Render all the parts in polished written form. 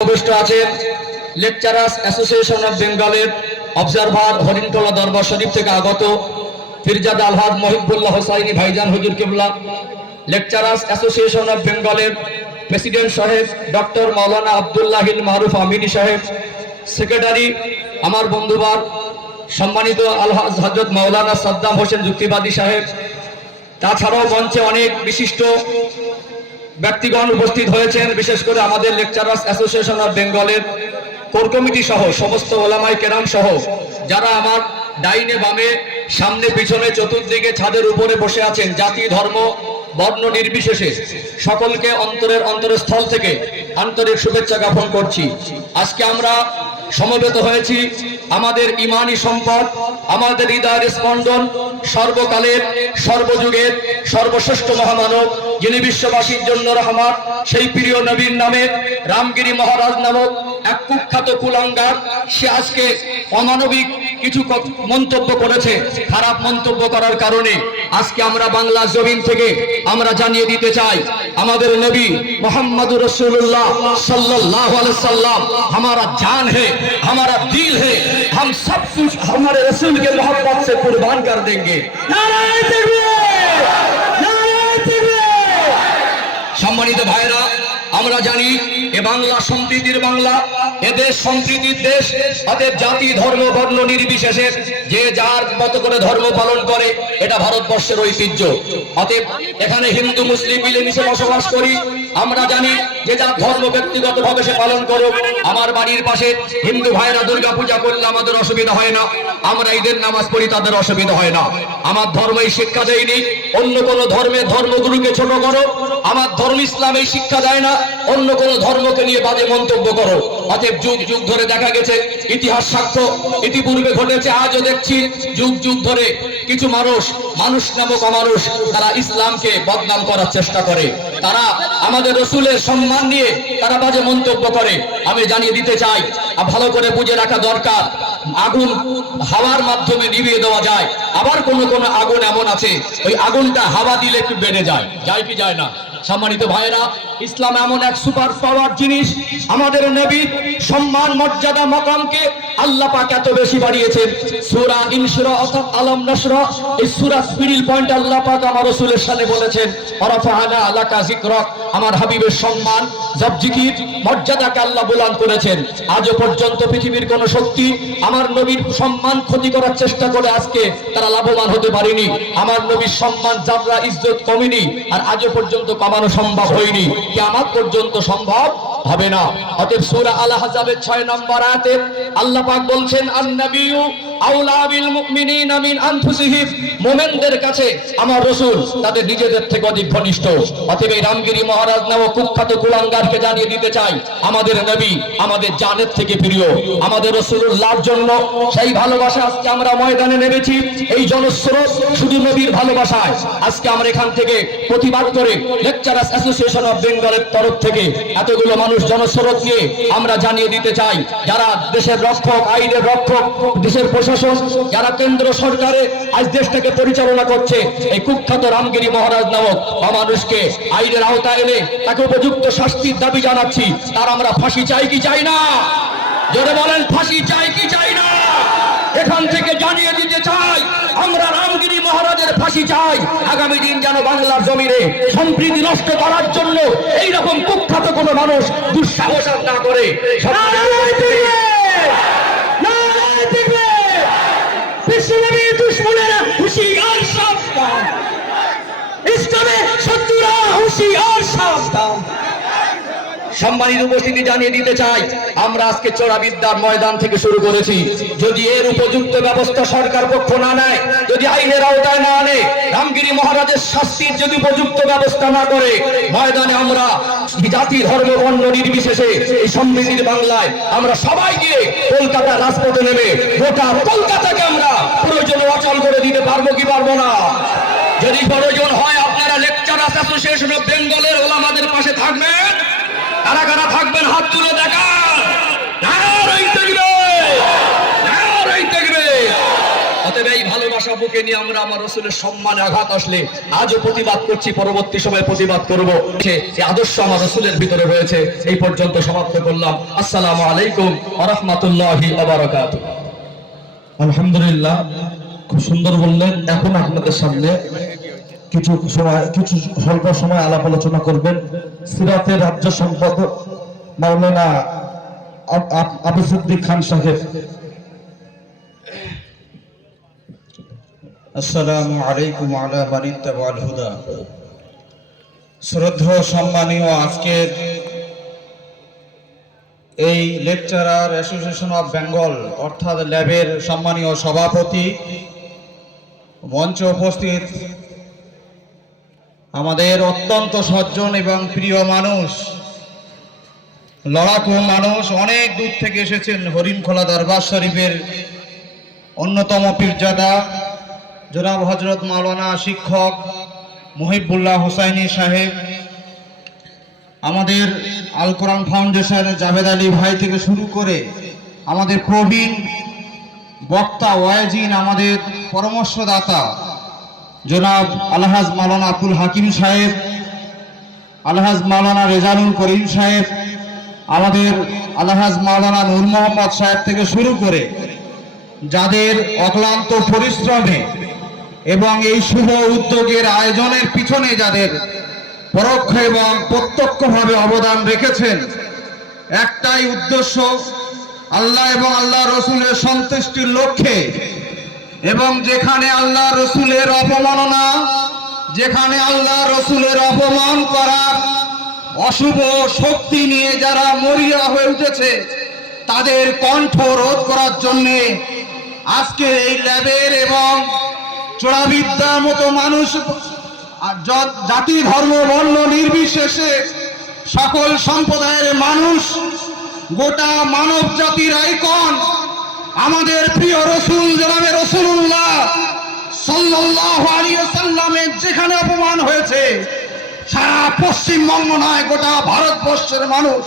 উপস্থিত আছেন lecturers association of বেঙ্গলের অবজারভার হরিণটোলা দরবার শরীফ থেকে আগত ফিরজাদা আলহাজ মহিবুল্লাহ হোসাইনি ভাইজান হুজুর কিবলা, লেকচারার্স অ্যাসোসিয়েশন অফ বেঙ্গলের প্রেসিডেন্ট সাহেব ডক্টর মাওলানা আব্দুল্লাহিল মারুফ আমিনী সাহেব, সেক্রেটারি আমার বন্ধুবার সম্মানিত আলহাজ হযরত মাওলানা সাদ্দাম হোসেন যুক্তিবাদী সাহেব, তাছাড়াও মঞ্চে অনেক বিশিষ্ট ব্যক্তিগণ উপস্থিত হয়েছেন। বিশেষ করে আমাদের লেকচারার্স অ্যাসোসিয়েশন অফ বেঙ্গলের কোর কমিটি সহ সমস্ত ওলামাই কেরাম সহ যারা আমার ডাইনে বামে সামনে পিছনে চতুর্দিকে ছাদের উপরে বসে আছেন, জাতি ধর্ম বর্ণ নির্বিশেষে সকলকে অন্তরস্থল থেকে আন্তরিক শুভেচ্ছা জ্ঞাপন করছি। আজকে আমরা সমবেত হয়েছি আমাদের ইমানি সম্পদ, আমাদের হৃদয়ের স্পন্দন, সর্বকালের সর্বযুগের সর্বশ্রেষ্ঠ মহামানব, যিনি বিশ্ববাসীর জন্য রহমত, সেই প্রিয় নবীর নামে রামগিরি মহারাজ নামক এক কুখ্যাত কুলাঙ্গার সে আজকে অমানবিক কিছু মন্তব্য করেছে। খারাপ মন্তব্য করার কারণে আজকে আমরা বাংলা জমিন থেকে আমরা জানিয়ে দিতে চাই, আমাদের নবী মুহাম্মদুর রাসূলুল্লাহ सल्लल्लाहु अलैहि वसल्लम हमारा जान है, हमारा दिल है, हम सब कुछ हमारे रसूल के मोहब्बत से कुर्बान कर देंगे। नारे तकबीर, नारे तकबीर। সম্মানিত ভাইরা, আমরা জানি এ বাংলা সম্প্রীতির বাংলা, এ দেশ সম্প্রীতির দেশ। অতএব জাতি ধর্ম বর্ণ নির্বিশেষে যে যার মতো করে ধর্ম পালন করে, এটা ভারতবর্ষের ঐতিহ্য। অতএব এখানে হিন্দু মুসলিম মিলেমিশে বসবাস করি। আমরা জানি যে যার ধর্ম ব্যক্তিগতভাবে সে পালন করুক। আমার বাড়ির পাশে হিন্দু ভাইরা দুর্গা পূজা করলে আমাদের অসুবিধা হয় না, আমরা ঈদের নামাজ পড়ি, তাদের অসুবিধা হয় না। আমার ধর্ম এই শিক্ষা দেয়নি অন্য কোন ধর্মের ধর্মগুরুকে ছোট করো। আমার ধর্ম ইসলাম এই শিক্ষা দেয় না অন্য কোন ধর্মকে নিয়ে বাজে মন্তব্য করো। অতএব যুগ যুগ ধরে দেখা গেছে, ইতিহাস সাক্ষ্য ইতিপূর্বে ঘটেছে, আজও দেখছি যুগ যুগ ধরে কিছু মানুষ নামক অমানুষ তারা ইসলামকে বদনাম করার চেষ্টা করে, তারা আমাদের রসুলের সম্মান নিয়ে তারা বাজে মন্তব্য করে। আমি জানিয়ে দিতে চাই, ভালো করে বুঝে রাখা দরকার, আগুন হাওয়ার মাধ্যমে নিভিয়ে দেওয়া যায়, আবার কোন কোন আগুন এমন আছে ওই আগুনটা হাওয়া দিলে একটু বেড়ে যায়, যায় কি যায় না? সম্মানিত ভাইরা, ইসলাম এমন এক সুপার পাওয়ার জিনিস, আমাদের নবীর সম্মান মর্যাদা মাকামকে আল্লাহ পাক এত বেশি বাড়িয়েছেন। সূরা ইনশিরা অর্থাৎ আলম নাশরা, এই সূরা মিডল পয়েন্ট আল্লাহ পাক আমার রাসূলের সামনে বলেছেন, ওয়ারাফা'না আলাকা যিকরাক, আমার হাবিবের সম্মান জব জিকির মর্যাদাকে আল্লাহ বুলন্দ করেছেন। আজও পর্যন্ত পৃথিবীর কোন শক্তি আমার নবীর সম্মান ক্ষতি করার চেষ্টা করে আজকে তারা লাভবান হতে পারেনি। আমার নবীর সম্মান জাবরা ইজ্জত কমেনি, আর আজও পর্যন্ত কমানো সম্ভব হয়নি, কিয়ামত পর্যন্ত সম্ভব হবে না। অতএব সূরা আল আহজাবের 6 নম্বর আয়াতে আল্লাহ পাক বলছেন, আন-নাবিয়্যু আওলা বিল মুমিনিনা মিন আনফুসিহিম, মুমিনদের কাছে আমার রাসূল তাদের নিজেদের থেকে অধিক ঘনিষ্ঠ। অতএব এই রামগিরি মহারাজ নামক কুখ্যাত কুলাঙ্গারকে জানিয়ে দিতে চাই, আমাদের নবী আমাদের জানের থেকে প্রিয়। আমাদের রাসূলুল্লাহর জন্য সেই ভালোবাসা আজকে আমরা ময়দানে নেমেছি। এই জনস্রোত শুধু নবীর ভালোবাসায় আজকে আমরা এখান থেকে প্রতিবাদ করে লেকচারার্স অ্যাসোসিয়েশন অফ বেঙ্গলের তরফ থেকে এতগুলো মানুষ জনস্রোত নিয়ে আমরা জানিয়ে দিতে চাই, যারা দেশের রক্ষক, আইনের রক্ষক, দেশের প্রশাসন, যারা কেন্দ্র সরকারে আজ দেশটাকে পরিচালনা করছে, এই কুখ্যাত রামগিরি মহারাজ নামক অমানুষকে আইনের আওতায় এনে তাকে উপযুক্ত শাস্তির দাবি জানাচ্ছি। তার আমরা ফাঁসি চাই কি চাই না? জোরে বলেন, ফাঁসি চাই কি চাই না? এখান থেকে জানিয়ে দিতে চাই, আমরা রামগিরি মহারাজের ফাঁসি চাই। আগামী দিন যেন বাংলার জমিনে সম্প্রীতি নষ্ট করার জন্য এইরকম কুখ্যাত কোনো মানুষ দুঃসাহস না করে। বিশ্বনবীর দুশমনেরা হুঁশিয়ার সাবধান, ইসলামের শত্রুরা হুঁশিয়ার সাবধান। সম্মানিত উপস্থিতি জানিয়ে দিতে চাই, আমরা আজকে চোরাবিদ্যার ময়দান থেকে শুরু করেছি। যদি এর উপযুক্ত ব্যবস্থা সরকার পক্ষ না নেয়, যদি আইনের আওতায় না আনে, রামগিরি মহারাজের শাস্তির যদি উপযুক্ত ব্যবস্থা না করে, ময়দানে আমরা জাতি ধর্ম বর্ণ নির্বিশেষে এই সমৃদ্ধির বাংলায় আমরা সবাই গিয়ে কলকাতা রাজপথে নেমে গোটা কলকাতাকে আমরা প্রয়োজনে অচল করে দিতে পারবো কি পারবো না? যদি প্রয়োজন হয় আপনারা লেকচারার্স অ্যাসোসিয়েশন অফ বেঙ্গলের ওলামাদের পাশে থাকবেন। কারা কারা থাকবেন হাত তুলে দেখান। নারে তাকবীর, নারে তাকবীর। অতএব এই ভালোবাসা বুকে নিয়ে আমরা আমার রসুলের সম্মানে আঘাত আসলে আজও প্রতিবাদ করছি, পরবর্তী সময়ে প্রতিবাদ করব। এই আদর্শ আমার রসুলের ভিতরে রয়েছে। এই পর্যন্ত সমাপ্ত করলাম। আসসালামু আলাইকুম ওয়া রাহমাতুল্লাহি ওয়া বারাকাতুহু। আলহামদুলিল্লাহ, খুব সুন্দর বললেন। এখন আপনাদের সামনে কিছু স্বল্প সময় আলাপ আলোচনা করবেন সিরাতের রাজ্য সম্পাদক মাওলানা আবু সিদ্দিক খান সাহেব। আসসালামু আলাইকুম আলা মানিত্তাবাল হুদা। শ্রদ্ধেয় সম্মানীয় আজকের এই লেকচারার অ্যাসোসিয়েশন অফ বেঙ্গল অর্থাৎ ল্যাবের সম্মানীয় সভাপতি, মঞ্চে উপস্থিত আমাদের অত্যন্ত সজ্জন এবং প্রিয় মানুষ, লড়াকু মানুষ, অনেক দূর থেকে এসেছেন হরিণখোলা দরবার শরীফের অন্যতম পীরজাদা জনাব হজরত মাওলানা শিক্ষক মুহিবুল্লাহ হোসাইনি সাহেব, আমাদের আল কোরআন ফাউন্ডেশনের জাভেদ আলী ভাই থেকে শুরু করে আমাদের প্রবীণ বক্তা ওয়াজিন, আমাদের পরামর্শদাতা জনাব আলহাজ মাওলানা আব্দুল হাকিম সাহেব, আলহাজ মাওলানা রেজানুল করিম সাহেব, আমাদের আলহাজ মাওলানা নূর মোহাম্মদ সাহেব থেকে শুরু করে যাদের অক্লান্ত পরিশ্রমে এবং এই শুভ উদ্যোগের আয়োজনের পিছনে যাদের পরোক্ষ এবং প্রত্যক্ষভাবে অবদান রেখেছেন, একটাই উদ্দেশ্য, আল্লাহ এবং আল্লাহ রসুলের সন্তুষ্টির লক্ষ্যে। এবং যেখানে আল্লাহ রসুলের অপমাননা, যেখানে আল্লাহ রসুলের অপমান করার অশুভ শক্তি নিয়ে যারা মরিয়া হয়ে উঠেছে, তাদের কণ্ঠ রোধ করার জন্যে আজকে এই ল্যাবের এবং চোরাবিদ্যার মতো মানুষ, জাতি ধর্ম বর্ণ নির্বিশেষে সকল সম্প্রদায়ের মানুষ, গোটা মানব জাতির আইকন আমাদের প্রিয় রসুল জনাবে রাসূলুল্লাহ সাল্লাল্লাহু আলাইহি ওয়াসাল্লামের যেখানে অপমান হয়েছে, সারা পশ্চিমবঙ্গ নয় গোটা ভারতবর্ষের মানুষ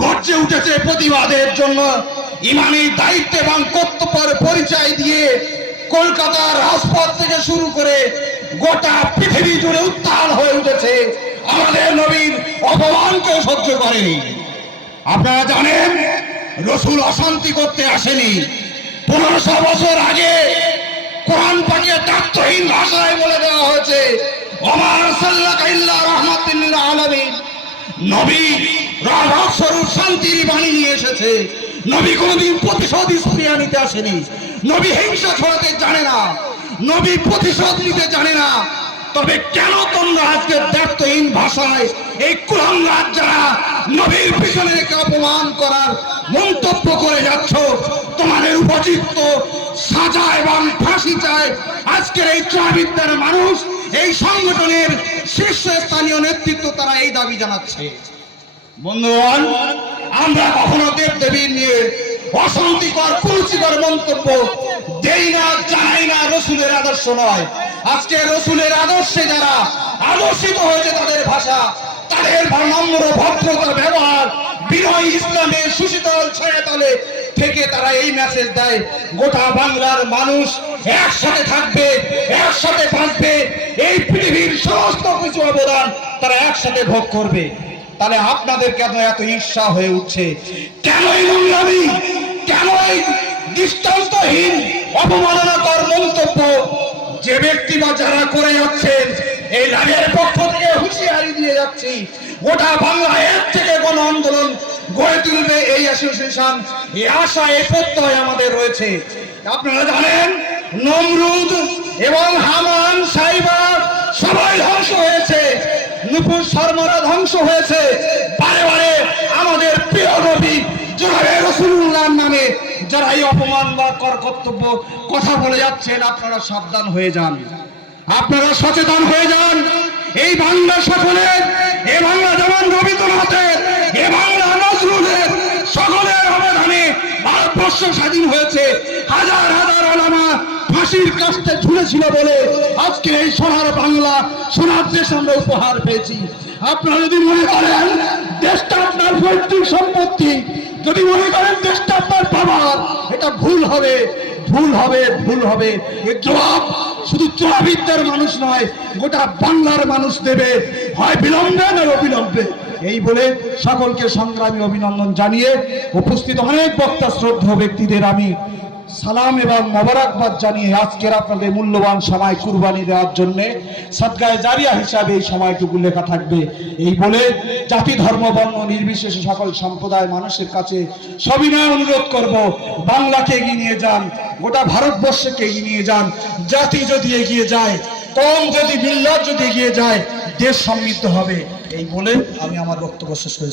গর্জে উঠেছে প্রতিবাদের জন্য। ইমানি দায়িত্ব এবং কর্তব্যের পরিচয় দিয়ে কলকাতার রাজপথ থেকে শুরু করে গোটা পৃথিবী জুড়ে উত্তাল হয়ে উঠেছে, আমাদের নবীর অপমানকে সহ্য করেনি। আপনারা জানেন রসুল অশান্তি করতে আসেনি। 1500 বছর আগে কোরআন পাকে দায়িত্বহীন ভাষায় বলে দেওয়া হয়েছে, ওমা আরসালনাকা ইল্লা রাহমাতাল লিল আলামিন। নবী রহমত স্বরূপ শান্তির বাণী নিয়ে এসেছে। নবী কোনদিন প্রতিশোধ স্প্রিয়া নিতে আসেনি। নবী হিংসা ছড়াতে জানে না, নবী প্রতিশোধ নিতে জানে না। তবে কেন তোমরা আজকে দায়িত্বহীন ভাষায় এই কুলাঙ্গার যারা নবীর পিছনে রেখে অপমান করার মন্তব্য করে যাচ্ছ, তোমাদের উপযুক্ত সাজা এবং ফাঁসি চায় আজকের এই চোরাবিদ্যার মানুষ, এই সংগঠনের শীর্ষস্থানীয় নেতৃত্ব তারা এই দাবি জানাচ্ছে। বন্ধুগণ, আমরা কখনো দেব দেবীর নিয়ে অশান্তিকর কুরুচিকর মন্তব্য দেই না, জানাই না। রসুলের আদর্শ নয়। আজকে রসুলের আদর্শে যারা আদর্শিত হয়েছে, তাদের ভাষা, তাদের নম্র ভদ্রতার ব্যবহার, বিনয় ইসলামের সুশীতল ছায়াতলে থেকে তারা এই মেসেজ দেয়, গোটা বাংলার মানুষ একসাথে থাকবে, একসাথে বাঁচবে, এই পৃথিবীর সমস্ত কিছু অবদান তারা একসাথে ভোগ করবে। তাহলে আপনাদের কেন এত ঈর্ষা হয়ে উঠছে? কেন এই নোংরামি? কেন এই দৃষ্টান্তহীন অপমাননাকর মন্তব্য? যে ব্যক্তি বা যারা করে যাচ্ছেন, এই ল্যাবের পক্ষ থেকে হুঁশিয়ারি দিয়ে যাচ্ছি, গোটা বাংলা এর থেকে গণ আন্দোলন গড়ে তুলবে এই অ্যাসোসিয়েশন, এই আশা, এই প্রত্যয় আমাদের রয়েছে। আপনারা জানেন নমরুদ এবং হামান, সাইবার সবাই ধ্বংস হয়েছে, নুপুর শর্মারা ধ্বংস হয়েছে। বারে বারে আমাদের প্রিয় নবী জনাবে রাসূলুল্লাহর নামে যারা এই অপমান বা কর্তব্য কথা বলে যাচ্ছেন, আপনারা সাবধান হয়ে যান, আপনারা সচেতন হয়ে যান। এই বাংলা সকলের, এ বাংলা যেমন রবীন্দ্রনাথের, এ বাংলা নজরুলের, সকলের অবদানে ভারতবর্ষ স্বাধীন হয়েছে। হাজার হাজার ওলামা ফাঁসির কাস্তে ঝুলেছিল বলে আজকে এই সোনার বাংলা, সোনার দেশ আমরা উপহার পেয়েছি। আপনারা যদি মনে করেন দেশটা আপনার পৈতৃক সম্পত্তি, যদি মনে করেন দেশটা আপনার বাবার, এটা ভুল হবে। ভুল হবে এর জবাব শুধু চোরাবিদ্যার মানুষ নয়, গোটা বাংলার মানুষ দেবে, হয় বিলম্বে নয় অবিলম্বে। এই বলে সকলকে সংগ্রামী অভিনন্দন জানিয়ে উপস্থিত অনেক বক্তা শ্রদ্ধেয় ব্যক্তিদের আমি সালাম এবং মোবারকবাদ জানিয়ে আজকের আপনাদের মূল্যবান সময় কুরবানি দেওয়ার জন্য সদকায়ে জারিয়া হিসাবে এই সময়টুকু লেখা থাকবে। এই বলে জাতি ধর্ম বর্ণ নির্বিশেষে সকল সম্প্রদায় মানুষের কাছে সবিনয় অনুরোধ করব, বাংলাকে এগিয়ে নিয়ে যান, গোটা ভারতবর্ষকে এগিয়ে নিয়ে যান। জাতি যদি এগিয়ে যায়, কম যদি মিল্লাত যদি এগিয়ে যায়, দেশ সমৃদ্ধ হবে। এই বলে আমি আমার বক্তব্য শেষ করেছি।